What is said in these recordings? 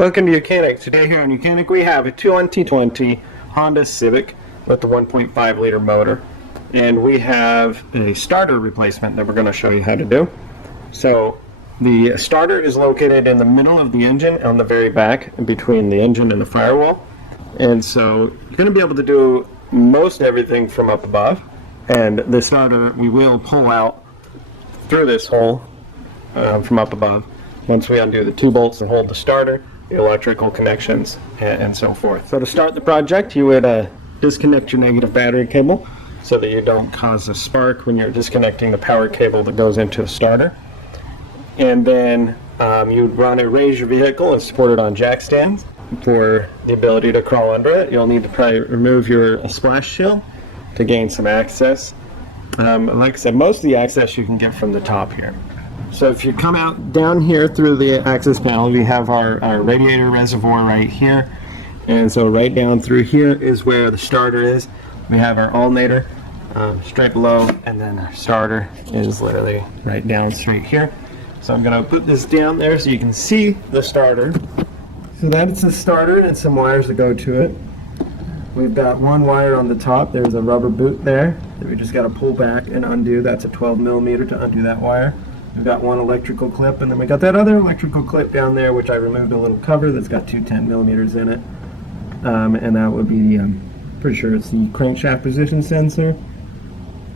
Welcome to YOUCANIC. Today here on YOUCANIC we have a 2020 Honda Civic with the 1.5 liter motor, and we have a starter replacement that we're going to show you how to do. So the starter is located in the middle of the engine on the very back between the engine and the firewall, and so you're going to be able to do most everything from up above. And the starter we will pull out through this hole from up above once we undo the two bolts that hold the starter, the electrical connections, and so forth. So to start the project, you would disconnect your negative battery cable so that you don't cause a spark when you're disconnecting the power cable that goes into the starter. And then you would want to raise your vehicle and support it on jack stands for the ability to crawl under it. You'll need to probably remove your splash shield to gain some access. Like I said, most of the access you can get from the top here. So if you come out down here through the access panel, we have our radiator reservoir right here. And so right down through here is where the starter is. We have our alternator straight below, and then our starter is literally right down straight here. So I'm going to put this down there so you can see the starter. So that's the starter and some wires that go to it. We've got one wire on the top. There's a rubber boot there that we just got to pull back and undo. That's a 12mm to undo that wire. We've got one electrical clip, and then we got that other electrical clip down there, which I removed a little cover that's got two 10mm in it. And that would be, pretty sure it's the crankshaft position sensor.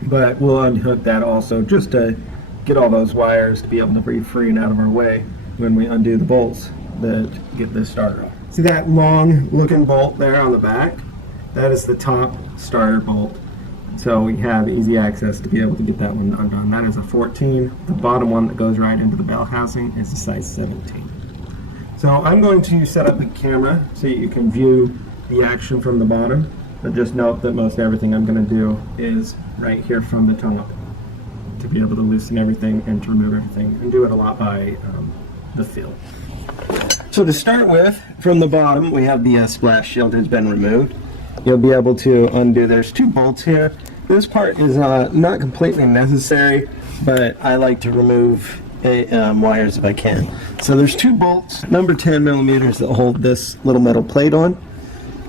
But we'll unhook that also just to get all those wires to be able to breathe free and out of our way when we undo the bolts that get this started off. See that long looking bolt there on the back? That is the top starter bolt. So we have easy access to be able to get that one undone. That is a 14. The bottom one that goes right into the bell housing is a size 17. So I'm going to set up the camera so you can view the action from the bottom. But just note that most everything I'm going to do is right here from the top to be able to loosen everything and to remove everything, and do it a lot by the feel. So to start with, from the bottom, we have the splash shield has been removed. You'll be able to undo, there's two bolts here. This part is not completely necessary, but I like to remove wires if I can. So there's two bolts, number 10mm, that hold this little metal plate on.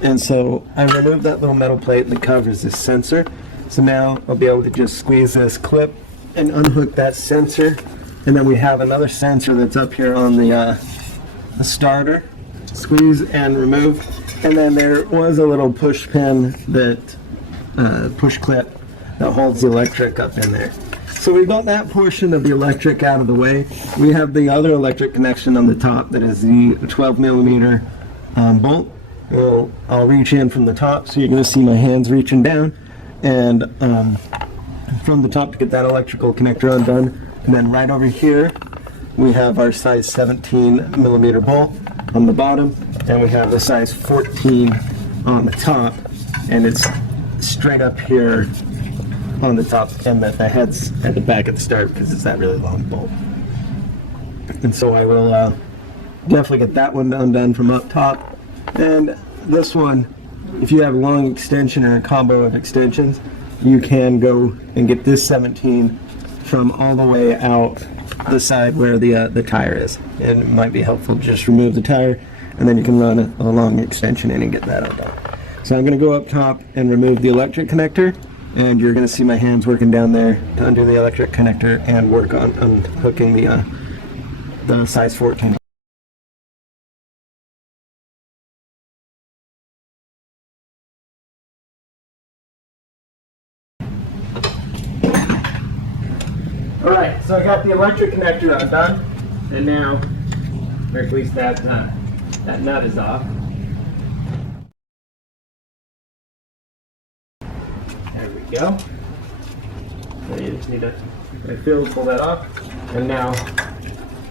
And so I removed that little metal plate that covers this sensor. So now I'll be able to just squeeze this clip and unhook that sensor. And then we have another sensor that's up here on the starter. Squeeze and remove. And then there was a little push pin that, push clip that holds the electric up in there. So we've got that portion of the electric out of the way. We have the other electric connection on the top that is the 12mm bolt. Well, I'll reach in from the top, so you're going to see my hands reaching down, and from the top to get that electrical connector undone. And then right over here we have our size 17mm bolt on the bottom, and we have the size 14 on the top, and it's straight up here on the top, and the head's at the back of the start because it's that really long bolt. And so I will definitely get that one undone from up top. And this one, if you have a long extension or a combo of extensions, you can go and get this 17 from all the way out the side where the tire is. And it might be helpful to just remove the tire, and then you can run a long extension in and get that undone. So I'm going to go up top and remove the electric connector, and you're going to see my hands working down there to undo the electric connector and work on unhooking the size 14. Alright, so I got the electric connector undone, and now, or at least that nut is off. There we go. So you just need to, pull that off, and now,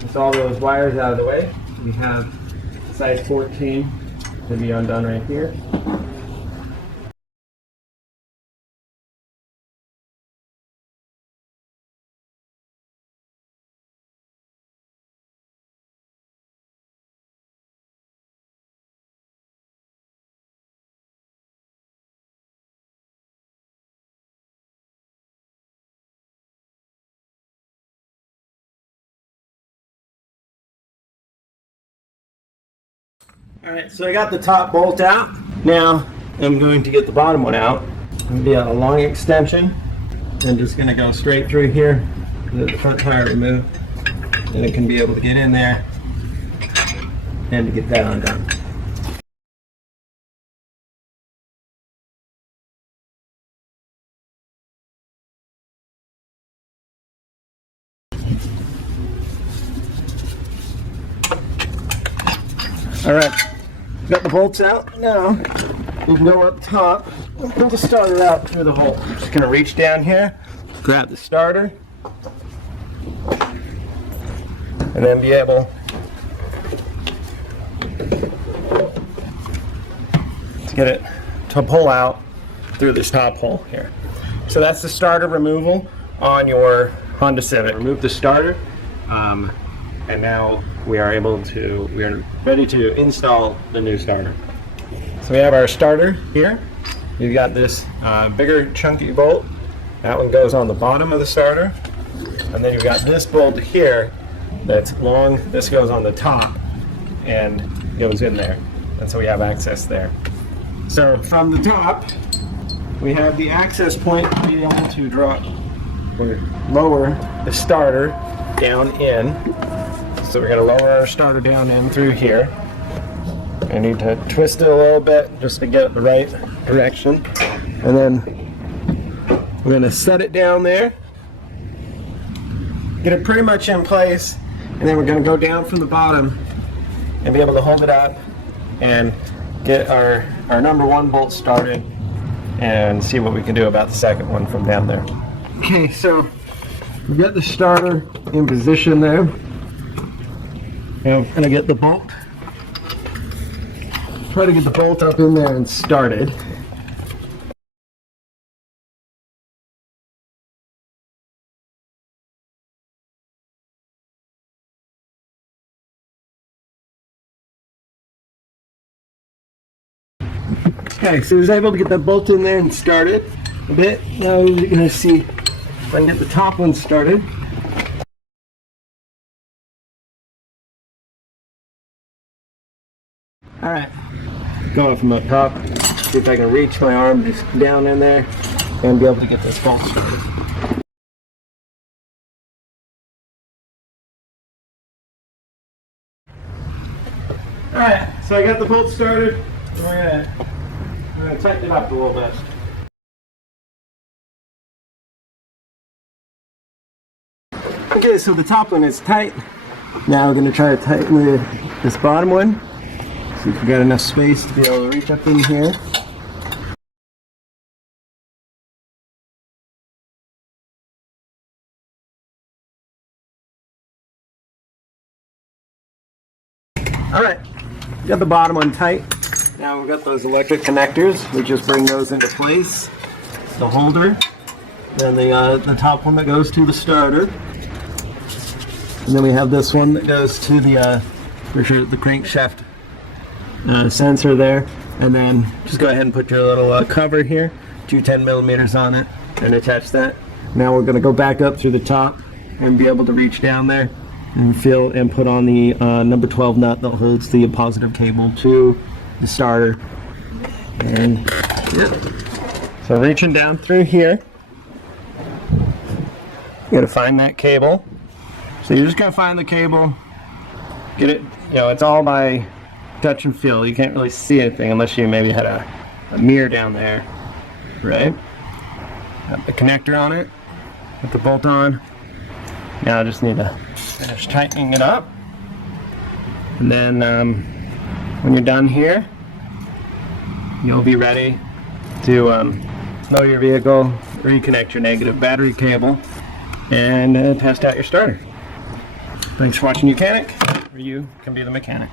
with all those wires out of the way, we have size 14 to be undone right here. Alright, so I got the top bolt out. Now I'm going to get the bottom one out. It's going to be a long extension. I'm just going to go straight through here, get the front tire removed, and it can be able to get in there and to get that undone. Alright, got the bolts out. Now we can go up top and pull the starter out through the hole. I'm just going to reach down here, grab the starter, and then be able to get it to pull out through this top hole here. So that's the starter removal on your Honda Civic. Remove the starter, and now we are ready to install the new starter. So we have our starter here. You've got this bigger chunky bolt. That one goes on the bottom of the starter. And then you've got this bolt here that's long. This goes on the top and goes in there. And so we have access there. So from the top, we have the access point to be able to drop or lower the starter down in. So we're going to lower our starter down in through here. I need to twist it a little bit just to get it the right direction. And then we're going to set it down there. Get it pretty much in place. And then we're going to go down from the bottom and be able to hold it up and get our number one bolt started and see what we can do about the second one from down there. Okay, so we've got the starter in position there. Now I'm going to get the bolt. Try to get the bolt up in there and started. Okay, so I was able to get that bolt in there and started a bit. Now we're going to see if I can get the top one started. Alright, going from up top, see if I can reach my arm just down in there and be able to get this bolt started. Alright, so I got the bolt started. We're gonna tighten it up a little bit. Okay, so the top one is tight. Now we're gonna try to tighten this bottom one. See if we got enough space to be able to reach up in here. Alright, got the bottom one tight. Now we've got those electric connectors. We just bring those into place. The holder, then the top one that goes to the starter. And then we have this one that goes to the crankshaft sensor there. And then just go ahead and put your little cover here, 210 millimeters on it, and attach that. Now we're going to go back up through the top and be able to reach down there and feel and put on the number 12 nut that holds the positive cable to the starter. And yeah. So reaching down through here, you gotta find that cable. So you're just gonna find the cable, get it, it's all by touch and feel. You can't really see anything unless you maybe had a mirror down there, right? Got the connector on it, put the bolt on. Now I just need to finish tightening it up. And then when you're done here, you'll be ready to load your vehicle, reconnect your negative battery cable, and test out your starter. Thanks for watching YOUCANIC, where you can be the mechanic.